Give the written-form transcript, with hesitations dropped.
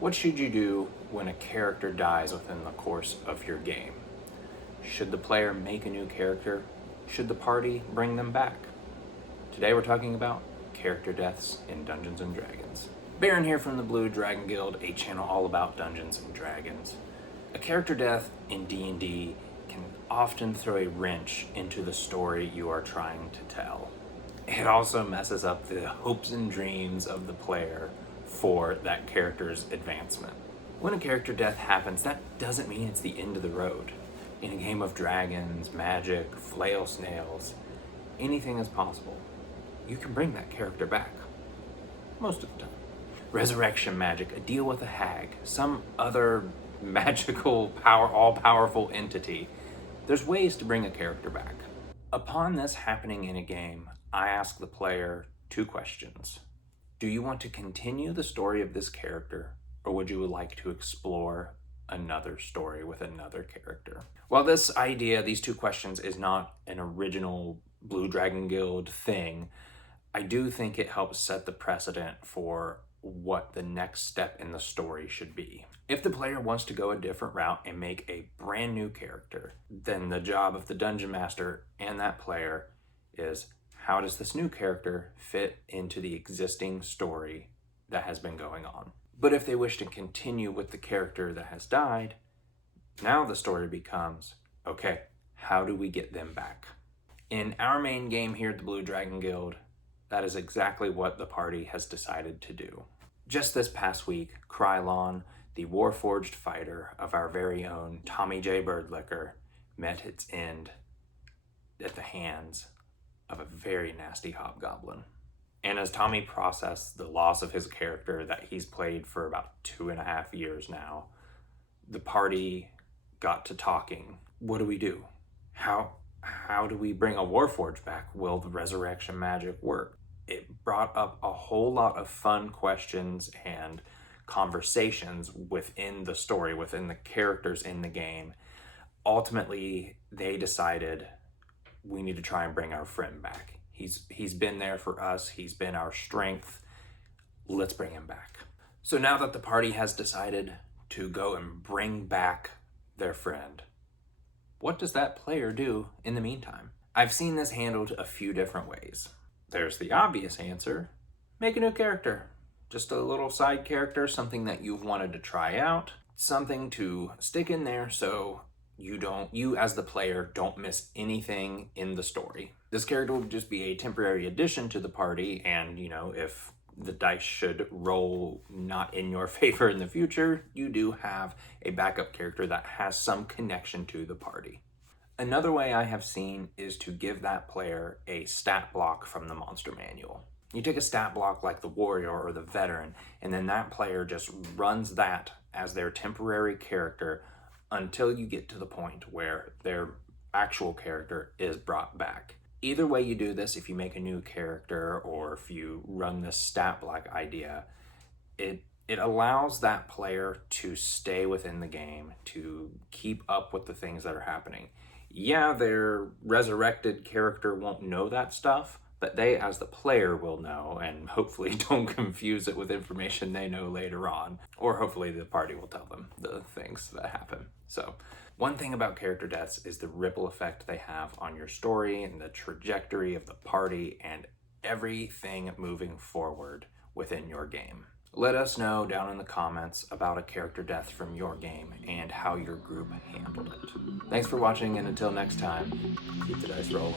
What should you do when a character dies within the course of your game? Should the player make a new character? Should the party bring them back? Today we're talking about character deaths in Dungeons & Dragons. Baron here from the Blue Dragon Guild, a channel all about Dungeons & Dragons. A character death in D&D can often throw a wrench into the story you are trying to tell. It also messes up the hopes and dreams of the player for that character's advancement. When a character death happens, that doesn't mean it's the end of the road. In a game of dragons, magic, flail snails, anything is possible. You can bring that character back. Most of the time. Resurrection magic, a deal with a hag, some other magical, all-powerful entity. There's ways to bring a character back. Upon this happening in a game, I ask the player two questions. Do you want to continue the story of this character, or would you like to explore another story with another character? While this idea, these two questions, is not an original Blue Dragon Guild thing, I do think it helps set the precedent for what the next step in the story should be. If the player wants to go a different route and make a brand new character, then the job of the Dungeon Master and that player is, how does this new character fit into the existing story that has been going on? But if they wish to continue with the character that has died, now the story becomes, okay, how do we get them back? In our main game here at the Blue Dragon Guild, that is exactly what the party has decided to do. Just this past week, Krylon, the Warforged fighter of our very own Tommy J. Birdlicker, met its end at the hands of a very nasty hobgoblin. And as Tommy processed the loss of his character that he's played for about 2.5 years now, the party got to talking. What do we do? How do we bring a Warforged back? Will the resurrection magic work? It brought up a whole lot of fun questions and conversations within the story, within the characters in the game. Ultimately, they decided we need to try and bring our friend back. He's been there for us. He's been our strength. Let's bring him back. So now that the party has decided to go and bring back their friend, what does that player do in the meantime? I've seen this handled a few different ways. There's the obvious answer, make a new character. Just a little side character, something that you've wanted to try out, something to stick in there so you as the player don't miss anything in the story. This character will just be a temporary addition to the party, and if the dice should roll not in your favor in the future, you do have a backup character that has some connection to the party. Another way I have seen is to give that player a stat block from the monster manual. You take a stat block like the warrior or the veteran, and then that player just runs that as their temporary character until you get to the point where their actual character is brought back. Either way you do this, if you make a new character or if you run this stat block idea, it allows that player to stay within the game, to keep up with the things that are happening. Yeah, their resurrected character won't know that stuff, but they, as the player, will know, and hopefully don't confuse it with information they know later on. Or hopefully the party will tell them the things that happen. So, one thing about character deaths is the ripple effect they have on your story and the trajectory of the party and everything moving forward within your game. Let us know down in the comments about a character death from your game and how your group handled it. Thanks for watching, and until next time, keep the dice rolling.